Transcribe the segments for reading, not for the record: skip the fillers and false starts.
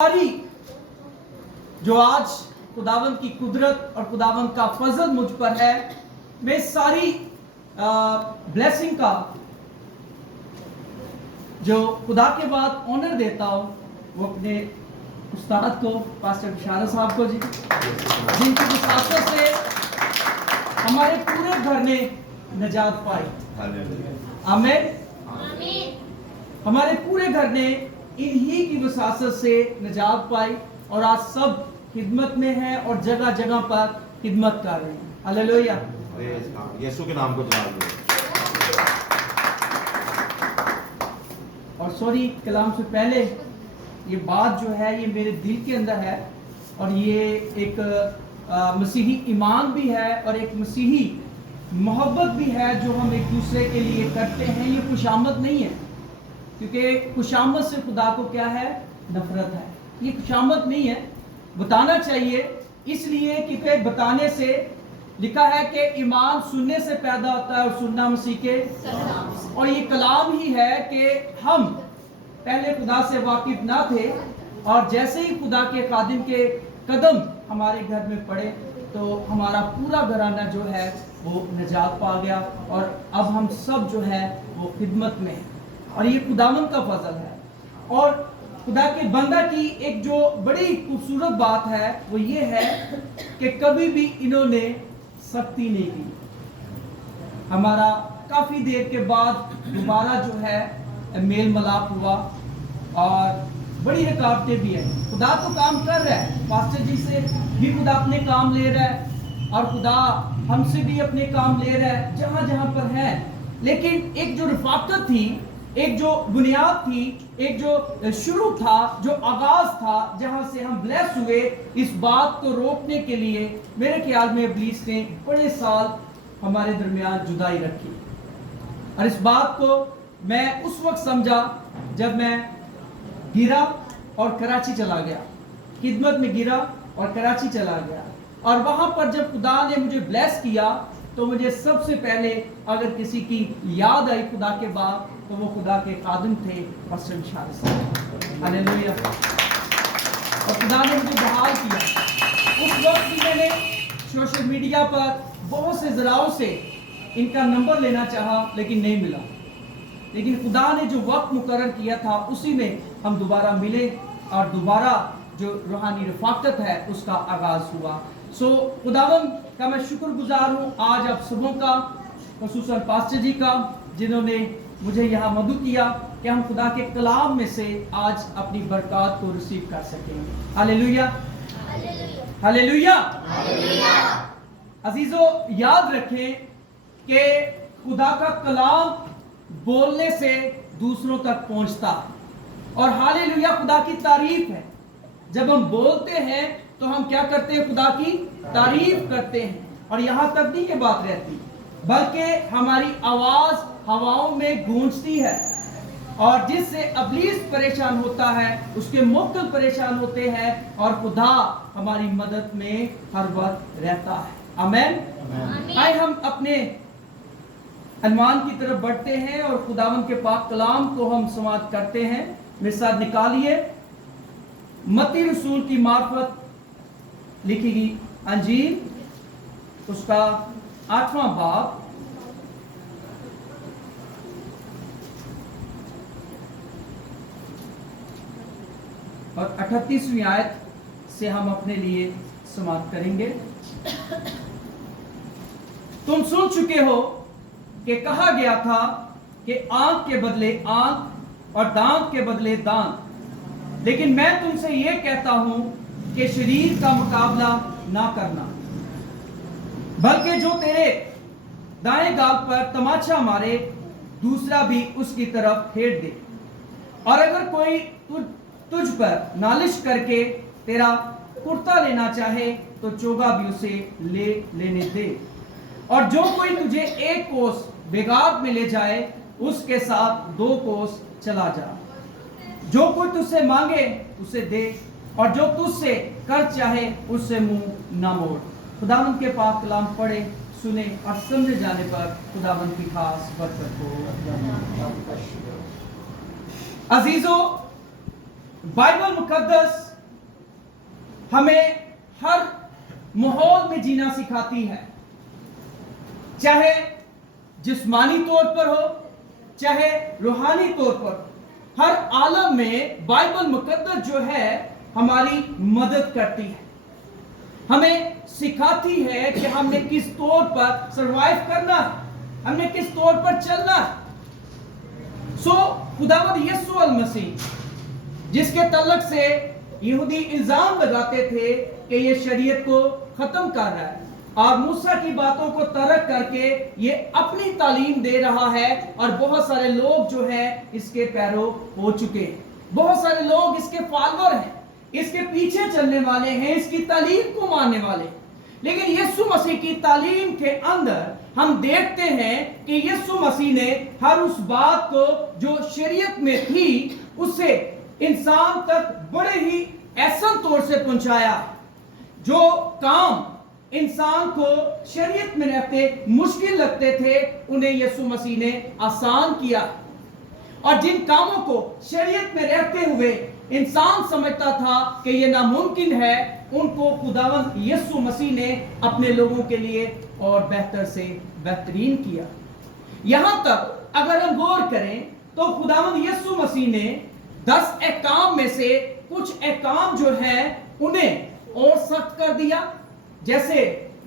सारी जो आज खुदावंद की कुदरत और खुदावंद का फजल मुझ पर है, मैं सारी ब्लेसिंग का जो खुदा के बाद ऑनर देता हूँ वो अपने उस्ताद को, पास्टर बिशारा साहब को जी, जिनकी विसासत से हमारे पूरे घर ने निजात पाई। आमीन। हमारे पूरे घर ने इन्हीं की वसासत से निजात पाई और आज सब खिदमत में हैं और जगह जगह पर खिदमत कर रहे हैं। हालेलुया। यीशु के नाम को जलाल दो। और सॉरी, कलाम से पहले ये बात जो है ये मेरे दिल के अंदर है और ये एक मसीही ईमान भी है और एक मसीही मोहब्बत भी है जो हम एक दूसरे के लिए करते हैं। ये खुशामद नहीं है, क्योंकि खुशामद से खुदा को क्या है, नफरत है। ये खुशामद नहीं है, बताना चाहिए, इसलिए कि फिर बताने से लिखा है कि ईमान सुनने से पैदा होता है और सुनना मसीह के, और ये कलाम ही है कि हम पहले खुदा से वाकिफ ना थे और जैसे ही खुदा के खादिम के कदम हमारे घर में पड़े तो हमारा पूरा घराना जो है वो निजात पा गया और अब हम सब जो है वो खिदमत में हैं और ये खुदावंद का फजल है। और खुदा के बंदा की एक जो बड़ी खूबसूरत बात है वो ये है कि कभी भी इन्होंने सख्ती नहीं की। हमारा काफ़ी देर के बाद दोबारा जो है मेल मिलाप हुआ और बड़ी रुकावटें भी हैं। खुदा तो काम कर रहा है, पास्टर जी से भी खुदा अपने काम ले रहा है और खुदा हमसे भी अपने काम ले रहा है जहाँ जहाँ पर है। लेकिन एक जो रफाकत थी, एक जो बुनियाद थी, एक जो शुरू था, जो आगाज था, जहां से हम ब्लेस हुए, इस बात को रोकने के लिए मेरे ख्याल में इब्लीस ने बड़े साल हमारे दरमियान जुदाई रखी। और इस बात को मैं उस वक्त समझा जब मैं गिरा और कराची चला गया, खिदमत में गिरा और कराची चला गया। और वहां पर जब खुदा ने मुझे ब्लेस किया तो मुझे सबसे पहले अगर किसी की याद आई खुदा के बाद तो वो खुदा के खादिम थे, पास्टर बिशारा साहब। हालेलुया। और खुदा ने मुझे बहाल किया। उस वक्त भी मैंने सोशल मीडिया पर बहुत से जराओं से इनका नंबर लेना चाहा लेकिन नहीं मिला, लेकिन खुदा ने जो वक्त मुकर्रर किया था उसी में हम दोबारा मिले और दोबारा जो रूहानी रफाकत है उसका आगाज हुआ। सो खुदावंद का मैं शुक्रगुजार हूँ आज आप सबों का, खुसूसन पास्टर जी का, जिन्होंने मुझे यहाँ मदद किया कि हम खुदा के कलाम में से आज अपनी बरकत को रिसीव कर सकें। Hallelujah, hallelujah. अजीजों, याद रखें कि खुदा का कलाम बोलने से दूसरों तक पहुंचता है और हालेलुया खुदा की तारीफ है। जब हम बोलते हैं तो हम क्या करते हैं, खुदा की तारीफ करते हैं। और यहाँ तक नहीं ये बात रहती, बल्कि हमारी आवाज हवाओं में गूंजती है और जिससे इब्लीस परेशान होता है, उसके मुक्तल परेशान होते हैं और खुदा हमारी मदद में हर वक्त रहता है। आमीन। आए हम अपने अनुमान की तरफ बढ़ते हैं और खुदावंद के पाक कलाम को हम समाप्त करते हैं। मेरे साथ निकालिए मत्ती रसूल की मार्फत लिखी गई अंजील, उसका 8वां बाब और 38वीं आयत से हम अपने लिए समाप्त करेंगे। तुम सुन चुके हो कि कहा गया था कि आंख के बदले आंख और दांत के बदले दांत, लेकिन मैं तुमसे यह कहता हूं कि शरीर का मुकाबला ना करना, बल्कि जो तेरे दाएं गाल पर तमाचा मारे दूसरा भी उसकी तरफ फेर दे। और अगर कोई तुझ पर नालिश करके तेरा कुर्ता लेना चाहे तो चोगा भी उसे लेने दे। और जो कोई तुझे एक कोस बेगार में ले जाए उसके साथ 2 कोस चला जा। जो कोई तुझसे मांगे उसे दे और जो तुझसे कर चाहे उससे मुंह ना मोड़। खुदावंद के पाक कलाम पढ़े, सुने और समझे जाने पर खुदावंद की खास बरकत हो। अजीजों, बाइबल मुकद्दस हमें हर माहौल में जीना सिखाती है, चाहे जिस्मानी तौर पर हो चाहे रूहानी तौर पर। हर आलम में बाइबल मुकद्दस जो है हमारी मदद करती है, हमें सिखाती है कि हमने किस तौर पर सरवाइव करना है, हमने किस तौर पर चलना है। सो खुदावंद यीशु अल मसीह जिसके तल्लक से यहूदी इल्जाम लगाते थे कि ये शरीयत को खत्म कर रहा है और मूसा की बातों को तर्क करके ये अपनी तालीम दे रहा है, और बहुत सारे लोग जो हैं इसके पैरो हो चुके हैं, बहुत सारे लोग इसके फॉलोअर हैं, इसके पीछे चलने वाले हैं, इसकी तालीम को मानने वाले हैं। लेकिन यीशु मसीह की तालीम के अंदर हम देखते हैं कि यीशु मसीह ने हर उस बात को जो शरीयत में थी उसे इंसान तक बड़े ही एहसन तौर से पहुंचाया। जो काम इंसान को शरीयत में रहते मुश्किल लगते थे उन्हें यीशु मसीह ने आसान किया, और जिन कामों को शरीयत में रहते हुए इंसान समझता था कि ये नामुमकिन है, उनको खुदावंद यीशु मसीह ने अपने लोगों के लिए और बेहतर से बेहतरीन किया। यहां तक अगर हम गौर करें तो खुदावंद यीशु मसीह ने 10 अहकाम में से कुछ अहकाम जो है उन्हें और सख्त कर दिया। जैसे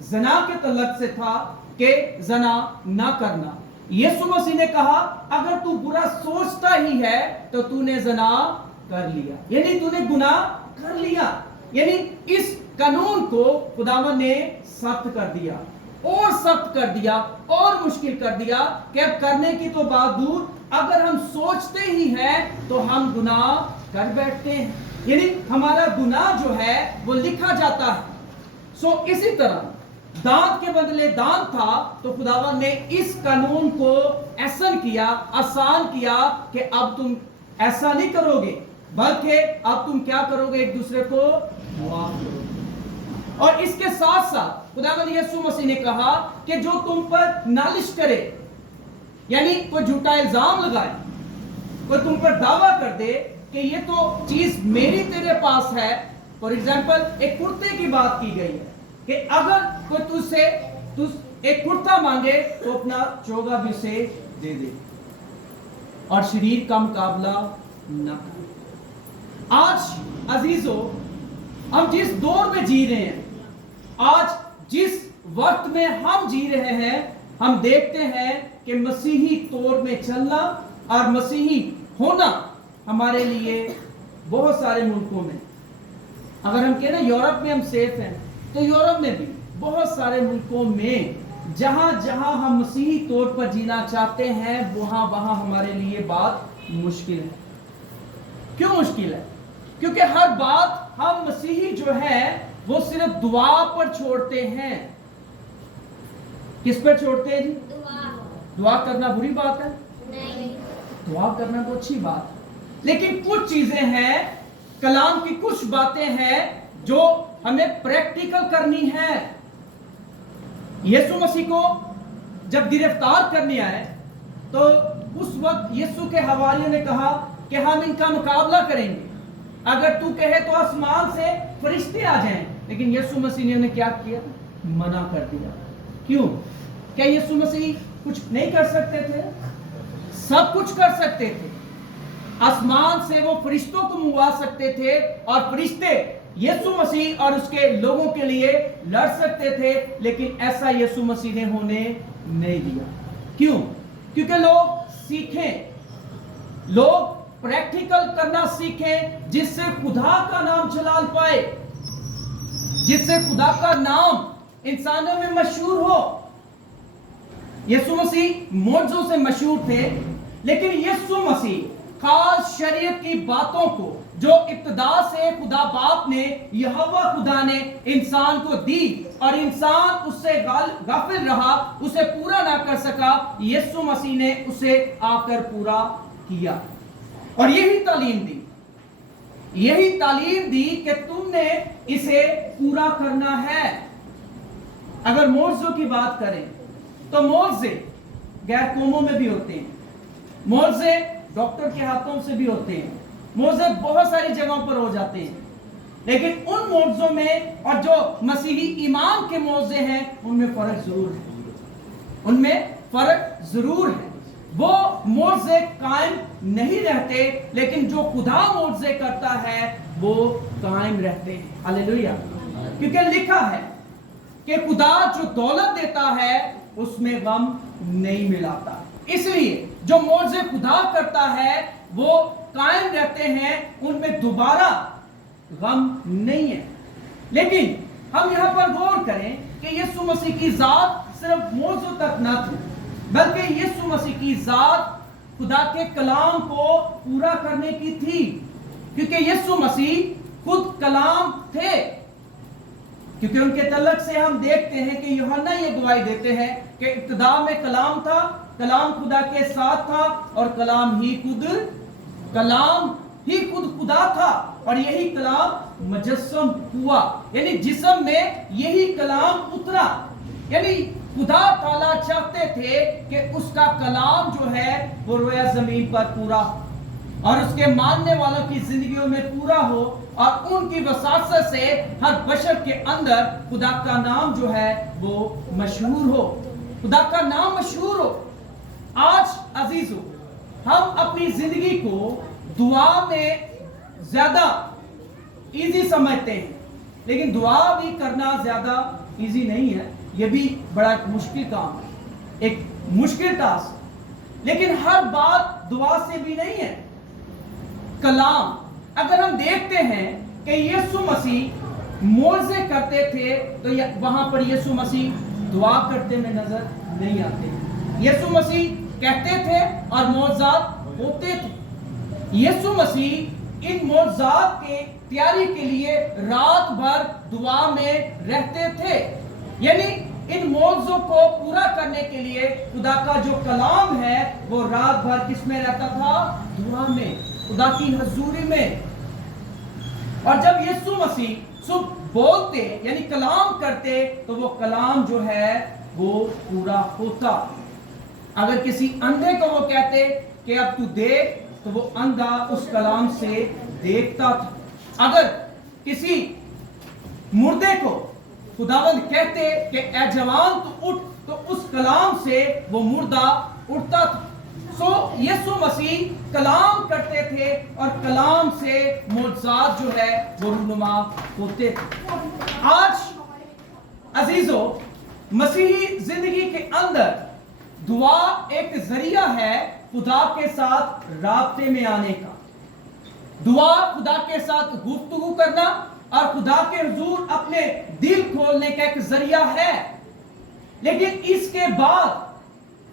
जना के तल्लक से था कि जना ना करना, यीशु मसीह ने कहा अगर तू बुरा सोचता ही है तो तूने जना कर लिया, यानी तूने गुनाह कर लिया। यानी इस कानून को खुदावन ने सख्त कर दिया और सख्त कर दिया और मुश्किल कर दिया कि अब करने की तो बात दूर, अगर हम सोचते ही हैं तो हम गुनाह कर बैठते हैं, यानी हमारा गुनाह जो है वो लिखा जाता है। सो इसी तरह दांत के बदले दांत था तो खुदावन ने इस कानून को एहसन किया, आसान किया कि अब तुम ऐसा नहीं करोगे, बल्कि अब तुम क्या करोगे, एक दूसरे को माफ करोगे। और इसके साथ साथ खुदावंद यीशु मसीह ने कहा कि जो तुम पर नालिश करे, यानी कोई झूठा इल्जाम लगाए, कोई तुम पर दावा कर दे कि ये तो चीज मेरी तेरे पास है। फॉर एग्जाम्पल एक कुर्ते की बात की गई है कि अगर कोई तुझसे एक कुर्ता मांगे तो अपना चोगा भी उसे दे दे और शरीर का मुकाबला न करे। आज अजीजों, हम जिस दौर में जी रहे हैं, आज जिस वक्त में हम जी रहे हैं, हम देखते हैं कि मसीही तौर में चलना और मसीही होना हमारे लिए बहुत सारे मुल्कों में, अगर हम कहें ना यूरोप में हम सेफ हैं, तो यूरोप में भी बहुत सारे मुल्कों में जहां जहां हम मसीही तौर पर जीना चाहते हैं वहां वहां हमारे लिए बात मुश्किल है। क्यों मुश्किल है? क्योंकि हर बात हम मसीही जो है वो सिर्फ दुआ पर छोड़ते हैं। किस पर छोड़ते हैं जी? दुआ करना बुरी बात है? नहीं। दुआ करना तो अच्छी बात है, लेकिन कुछ चीजें हैं, कलाम की कुछ बातें हैं जो हमें प्रैक्टिकल करनी है। यीशु मसीह को जब गिरफ्तार करने आए तो उस वक्त यीशु के हवारियों ने कहा कि हम इनका मुकाबला करेंगे, अगर तू कहे तो आसमान से फरिश्ते आ जाएं। लेकिन यीशु मसीह ने उन्हें क्या किया? मना कर दिया। क्यों? क्या यीशु मसीह कुछ नहीं कर सकते थे? सब कुछ कर सकते थे। आसमान से वो फरिश्तों को मंगवा सकते थे और फरिश्ते यीशु मसीह और उसके लोगों के लिए लड़ सकते थे, लेकिन ऐसा यीशु मसीह ने होने नहीं दिया। क्यों? क्योंकि लोग सीखें, लोग प्रैक्टिकल करना सीखें, जिससे खुदा का नाम जलाल पाए, जिससे खुदा का नाम इंसानों में मशहूर हो। यीशु मसीह मौजूद से मशहूर थे, लेकिन यीशु मसीह खास शरीयत की बातों को जो इब्तिदा से खुदा बाप ने, यहोवा खुदा ने इंसान को दी और इंसान उससे गाफिल रहा, उसे पूरा ना कर सका, यीशु मसीह ने उसे आकर पूरा किया और यही तालीम दी कि तुमने इसे पूरा करना है। अगर मोर्जों की बात करें तो मोर्जे गैर कौमों में भी होते हैं, मोर्जे डॉक्टर के हाथों से भी होते हैं, मोर्जे बहुत सारी जगहों पर हो जाते हैं, लेकिन उन मौजों में और जो मसीही ईमान के मौजे हैं उनमें फर्क जरूर है, उनमें फर्क जरूर है। वो मौजे कायम नहीं रहते, लेकिन जो खुदा मौजे करता है वो कायम रहते हैं। हालेलुया। क्योंकि लिखा है कि खुदा जो दौलत देता है उसमें गम नहीं मिलाता। इसलिए जो मौजे खुदा करता है वो कायम रहते हैं, उनमें दोबारा गम नहीं है। लेकिन हम यहां पर गौर करें कि यीशु मसीह की जात सिर्फ मौजों तक न थी, बल्कि यीशु मसीह की जात खुदा के कलाम को पूरा करने की थी, क्योंकि यीशु मसीह खुद कलाम थे। क्योंकि उनके तलक से हम देखते हैं कि यूहन्ना ये गवाही देते हैं कि इब्तिदा में कलाम था, कलाम खुदा के साथ था और कलाम ही खुद खुदा था, और यही कलाम मुजस्सम हुआ, यानी जिस्म में यही कलाम उतरा। यानी खुदा ताला चाहते थे कि उसका कलाम जो है वो रोया जमीन पर पूरा और उसके मानने वालों की जिंदगियों में पूरा हो, और उनकी वसासत से हर बशर के अंदर खुदा का नाम जो है वो मशहूर हो, खुदा का नाम मशहूर हो। आज अजीजों, हम अपनी जिंदगी को दुआ में ज्यादा इजी समझते हैं, लेकिन दुआ भी करना ज्यादा इजी नहीं है। यह भी बड़ा मुश्किल काम है, एक मुश्किल टास्क। लेकिन हर बात दुआ से भी नहीं है। कलाम अगर हम देखते हैं कि यीशु मसीह मौजे करते थे, तो वहां पर यीशु मसीह दुआ करते में नजर नहीं आते। यीशु मसीह कहते थे और मौजात होते थे। यीशु मसीह इन मौजात के तैयारी के लिए रात भर दुआ में रहते थे। यानी इन मौजों को पूरा करने के लिए खुदा का जो कलाम है वो रात भर किस में रहता था? दुआ में, खुदा की हजूरी में। और जब यीशु मसीह सुबह बोलते यानी कलाम करते, तो वो कलाम जो है वो पूरा होता। अगर किसी अंधे को वो कहते कि अब तू देख, तो वो अंधा उस कलाम से देखता था। अगर किसी मुर्दे को खुदावंद कहते कि ए जवान तू उठ, तो उस कलाम से वो मुर्दा उठता था। सो यीशु मसीह कलाम करते थे और कलाम से मौजज़ात जो है वो रूनुमा होते थे। आज अजीजों, मसीही जिंदगी के अंदर दुआ एक जरिया है खुदा के साथ राब्ते में आने का। दुआ खुदा के साथ गुफ्तगू करना और खुदा के हुजूर अपने दिल खोलने का एक जरिया है। लेकिन इसके बाद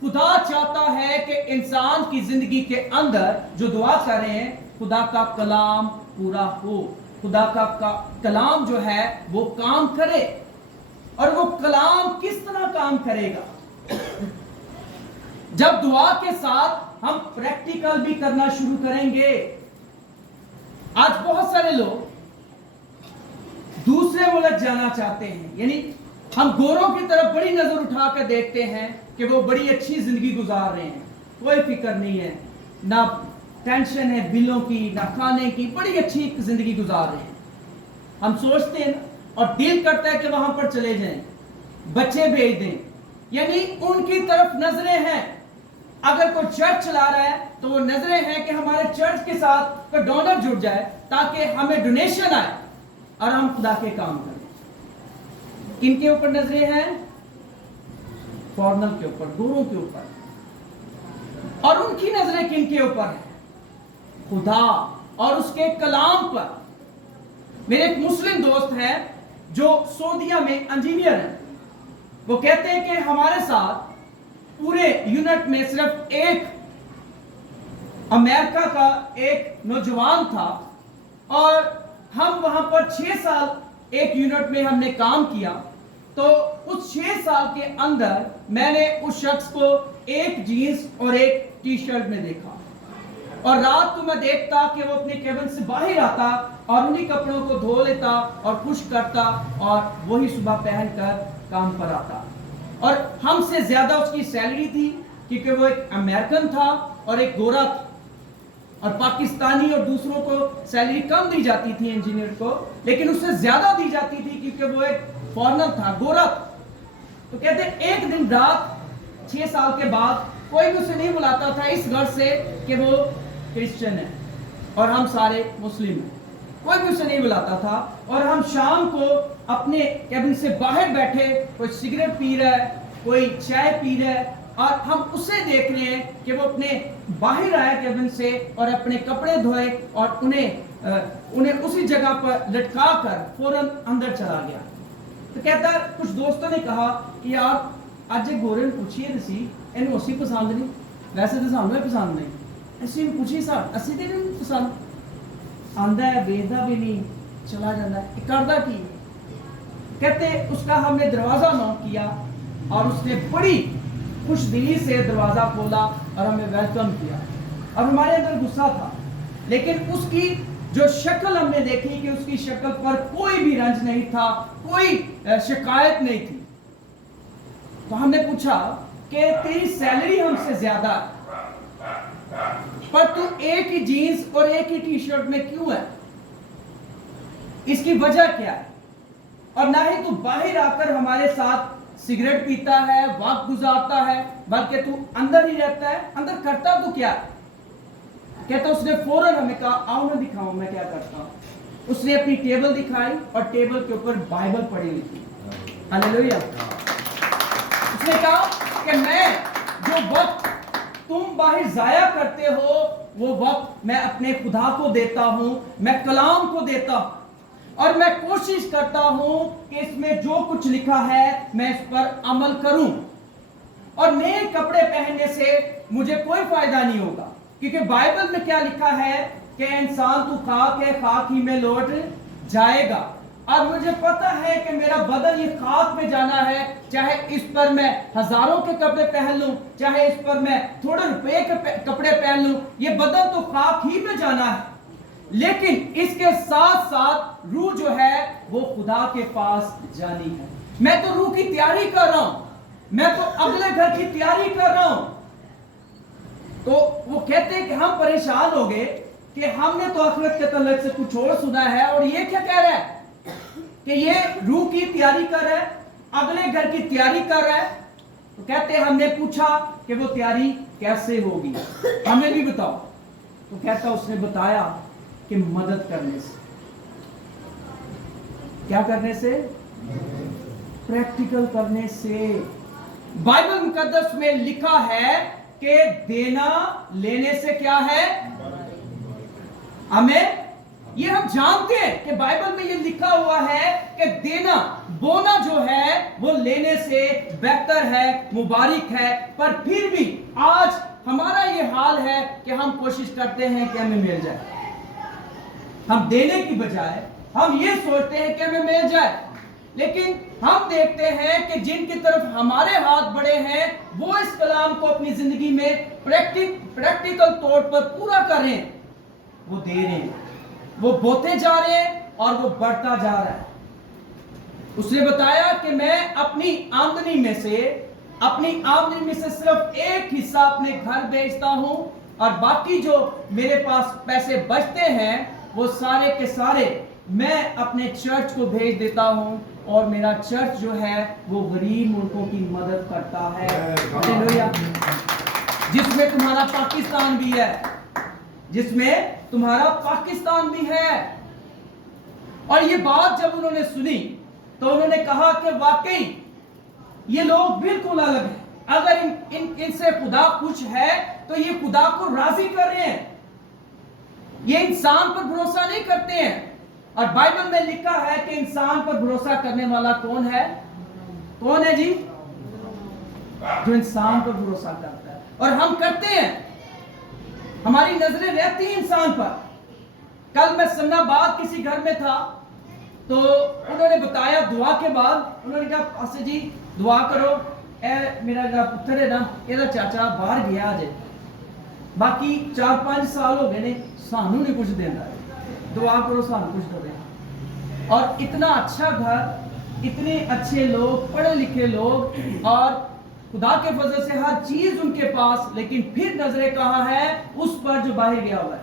खुदा चाहता है कि इंसान की जिंदगी के अंदर जो दुआ कर रहे हैं, खुदा का कलाम पूरा हो, खुदा का कलाम जो है वो काम करे। और वो कलाम किस तरह काम करेगा? जब दुआ के साथ हम प्रैक्टिकल भी करना शुरू करेंगे। आज बहुत सारे लोग दूसरे मुल्क जाना चाहते हैं, यानी हम गोरों की तरफ बड़ी नजर उठाकर देखते हैं कि वो बड़ी अच्छी जिंदगी गुजार रहे हैं, कोई फिक्र नहीं है, ना टेंशन है बिलों की, ना खाने की, बड़ी अच्छी जिंदगी गुजार रहे हैं। हम सोचते हैं और दिल करता है कि वहां पर चले जाएं, बच्चे भेज दें, यानी उनकी तरफ नजरें हैं। अगर कोई चर्च चला रहा है तो वो नजरें हैं कि हमारे चर्च के साथ कोई डोनर जुड़ जाए ताकि हमें डोनेशन आए और हम खुदा के काम करें। किनके ऊपर नजरें हैं? फॉरनर के ऊपर, गोरों के ऊपर। और उनकी नजरें किनके ऊपर है? खुदा और उसके कलाम पर। मेरे एक मुस्लिम दोस्त हैं जो सऊदीया में इंजीनियर हैं। वो कहते हैं कि हमारे साथ पूरे यूनिट में सिर्फ एक अमेरिका का एक नौजवान था और हम वहां पर 6 साल एक यूनिट में हमने काम किया। तो उस 6 साल के अंदर मैंने उस शख्स को एक जीन्स और एक टी शर्ट में देखा, और रात को मैं देखता कि वो अपने केबिन से बाहर आता और उन्हीं कपड़ों को धो लेता और खुश करता और वही सुबह पहनकर काम पर आता। और हमसे ज्यादा उसकी सैलरी थी क्योंकि वो एक अमेरिकन था और एक गोरा था। और पाकिस्तानी और दूसरों को सैलरी कम दी जाती थी इंजीनियर को, लेकिन उससे ज्यादा दी जाती थी क्योंकि वो एक फॉरेनर था, गोरा था। तो कहते एक दिन रात 6 साल के बाद कोई भी उसे नहीं बुलाता था इस घर से कि वो क्रिश्चियन है और हम सारे मुस्लिम हैं, कोई भी उसे नहीं बुलाता था। और हम शाम को अपने कैबिन से बाहर बैठे, कोई सिगरेट पी रहा है, कोई चाय पी रहा है, और हम उसे देख रहे हैं कि वो अपने बाहर आया कैबिन से और अपने कपड़े धोए और उन्हें उसी जगह पर लटका कर फौरन अंदर चला गया। तो कहता है कुछ दोस्तों ने कहा कि यार आज एक गोरे ने पूछिए सी इन उसी पसंद नहीं, वैसे तो सामने पसंद नहीं, ऐसी पूछी साहब असी तो नहीं पसंद, आंदा है वेखदा भी नहीं, चला जाता है, करदा की। कहते उसका हमने दरवाजा नॉक किया और उसने बड़ी खुश दिली से दरवाजा खोला और हमें वेलकम किया। और हमारे अंदर गुस्सा था, लेकिन उसकी जो शक्ल हमने देखी कि उसकी शक्ल पर कोई भी रंज नहीं था, कोई शिकायत नहीं थी। तो हमने पूछा कि तेरी सैलरी हमसे ज्यादा है, पर तू एक ही जीन्स और एक ही टी शर्ट में क्यों है, इसकी वजह क्या है? और ना ही तू बाहर आकर हमारे साथ सिगरेट पीता है, वक्त गुजारता है, बल्कि तू अंदर ही रहता है, अंदर करता तू क्या? कहता उसने फौरन हमें कहा आओ मैं दिखाऊं मैं क्या करता हूं। उसने अपनी टेबल दिखाई और टेबल के ऊपर बाइबल पड़ी हुई थी। हालेलुया। उसने कहा कि मैं जो वक्त तुम बाहर जाया करते हो वो वक्त मैं अपने खुदा को देता हूं, मैं कलाम को देता हूं, और मैं कोशिश करता हूं कि इसमें जो कुछ लिखा है मैं इस पर अमल करूं। और नए कपड़े पहनने से मुझे कोई फायदा नहीं होगा, क्योंकि बाइबल में क्या लिखा है कि इंसान तू खाक है, खाक ही में लौट जाएगा। और मुझे पता है कि मेरा बदन ये खाक में जाना है, चाहे इस पर मैं हजारों के कपड़े पहन लूं, चाहे इस पर मैं थोड़े रुपए के कपड़े पहन लूं, ये बदन तो खाक ही में जाना है। लेकिन इसके साथ साथ रूह जो है वो खुदा के पास जानी है। मैं तो रूह की तैयारी कर रहा हूं, मैं तो अगले घर की तैयारी कर रहा हूं। तो वो कहते हैं कि हम परेशान हो गए कि हमने तो आखिरत के तल्लक से कुछ और सुना है और ये क्या कह रहा है कि ये रूह की तैयारी कर रहा है, अगले घर की तैयारी कर रहा है। तो कहते हैं हमने पूछा कि वो तैयारी कैसे होगी, हमें भी बताओ। तो कहता उसने बताया कि मदद करने से। क्या करने से? प्रैक्टिकल करने से। बाइबल मुकद्दस में लिखा है कि देना लेने से क्या है? हमें ये हम जानते हैं कि बाइबल में ये लिखा हुआ है कि देना बोना जो है वो लेने से बेहतर है, मुबारक है। पर फिर भी आज हमारा ये हाल है कि हम कोशिश करते हैं कि हमें मिल जाए। हम देने की बजाय हम ये सोचते हैं कि हमें मिल जाए, लेकिन हम देखते हैं कि जिनकी तरफ हमारे हाथ बढ़े हैं वो इस कलाम को अपनी जिंदगी में प्रैक्टिकल तौर पर पूरा कर रहे हैं, वो दे रहे हैं, वो बोते जा रहे हैं और वो बढ़ता जा रहा है। उसने बताया कि मैं अपनी आमदनी में से सिर्फ एक हिस्सा अपने घर बेचता हूं और बाकी जो मेरे पास पैसे बचते हैं वो सारे के सारे मैं अपने चर्च को भेज देता हूं, और मेरा चर्च जो है वो गरीब मुल्कों की मदद करता है। हालेलुया। जिसमें तुम्हारा पाकिस्तान भी है, जिसमें तुम्हारा पाकिस्तान भी है। और ये बात जब उन्होंने सुनी तो उन्होंने कहा कि वाकई ये लोग बिल्कुल अलग हैं। अगर इनसे खुदा कुछ है तो ये खुदा को राजी कर रहे हैं, ये इंसान पर भरोसा नहीं करते हैं। और बाइबल में लिखा है कि इंसान पर भरोसा करने वाला कौन है? कौन है जी? जो इंसान पर भरोसा करता है। और हम करते हैं, हमारी नजरें रहती हैं इंसान पर। कल मैं सन्नाबाद किसी घर में था तो उन्होंने बताया दुआ के बाद, उन्होंने कहा पासे जी दुआ करो, मेरा जो पुत्र है ना ये चाचा बाहर गया आज, बाकी 4-5 साल हो गए ने सानू नहीं कुछ देना, दुआ करो सानू कुछ दे। और इतना अच्छा घर, इतने अच्छे लोग, पढ़े लिखे लोग, और खुदा के फजल से हर चीज उनके पास, लेकिन फिर नजरें कहाँ है? उस पर जो बाहर गया हुआ है।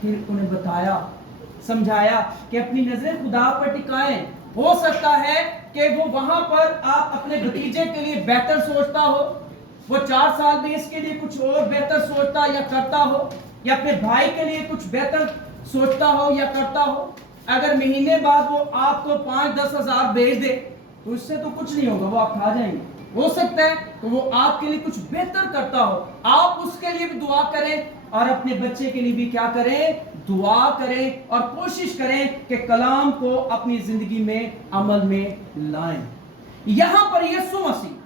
پھر انہیں بتایا سمجھایا کہ اپنی نظریں خدا پر ٹکائیں. ہو سکتا ہے کہ وہ وہاں پر آپ اپنے بھتیجے کے لیے بہتر سوچتا ہو, وہ 4 سال میں اس کے لیے کچھ اور بہتر سوچتا یا کرتا ہو, یا اپنے بھائی کے لیے کچھ بہتر سوچتا ہو یا کرتا ہو. اگر مہینے بعد وہ آپ کو 5-10 ہزار بھیج دے تو اس سے تو کچھ نہیں ہوگا, وہ آپ کھا جائیں گے. ہو سکتا ہے کہ وہ آپ کے لیے کچھ بہتر کرتا ہو, آپ اس کے لیے بھی دعا کریں اور اپنے بچے کے لیے بھی کیا کریں, دعا کریں اور کوشش کریں کہ کلام کو اپنی زندگی میں عمل میں لائیں. یہاں پر یسوع مسیح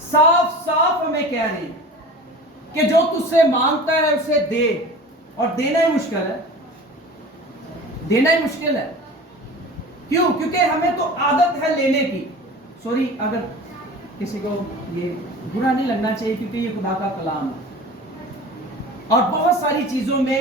صاف صاف ہمیں کہہ رہے ہیں کہ جو تجھ سے مانگتا ہے اسے دے, اور دینا ہی مشکل ہے, دینا ہی مشکل ہے. کیوں؟ کیونکہ ہمیں تو عادت ہے لینے کی. سوری اگر کسی کو یہ برا نہیں لگنا چاہیے, کیونکہ یہ خدا کا کلام ہے اور بہت ساری چیزوں میں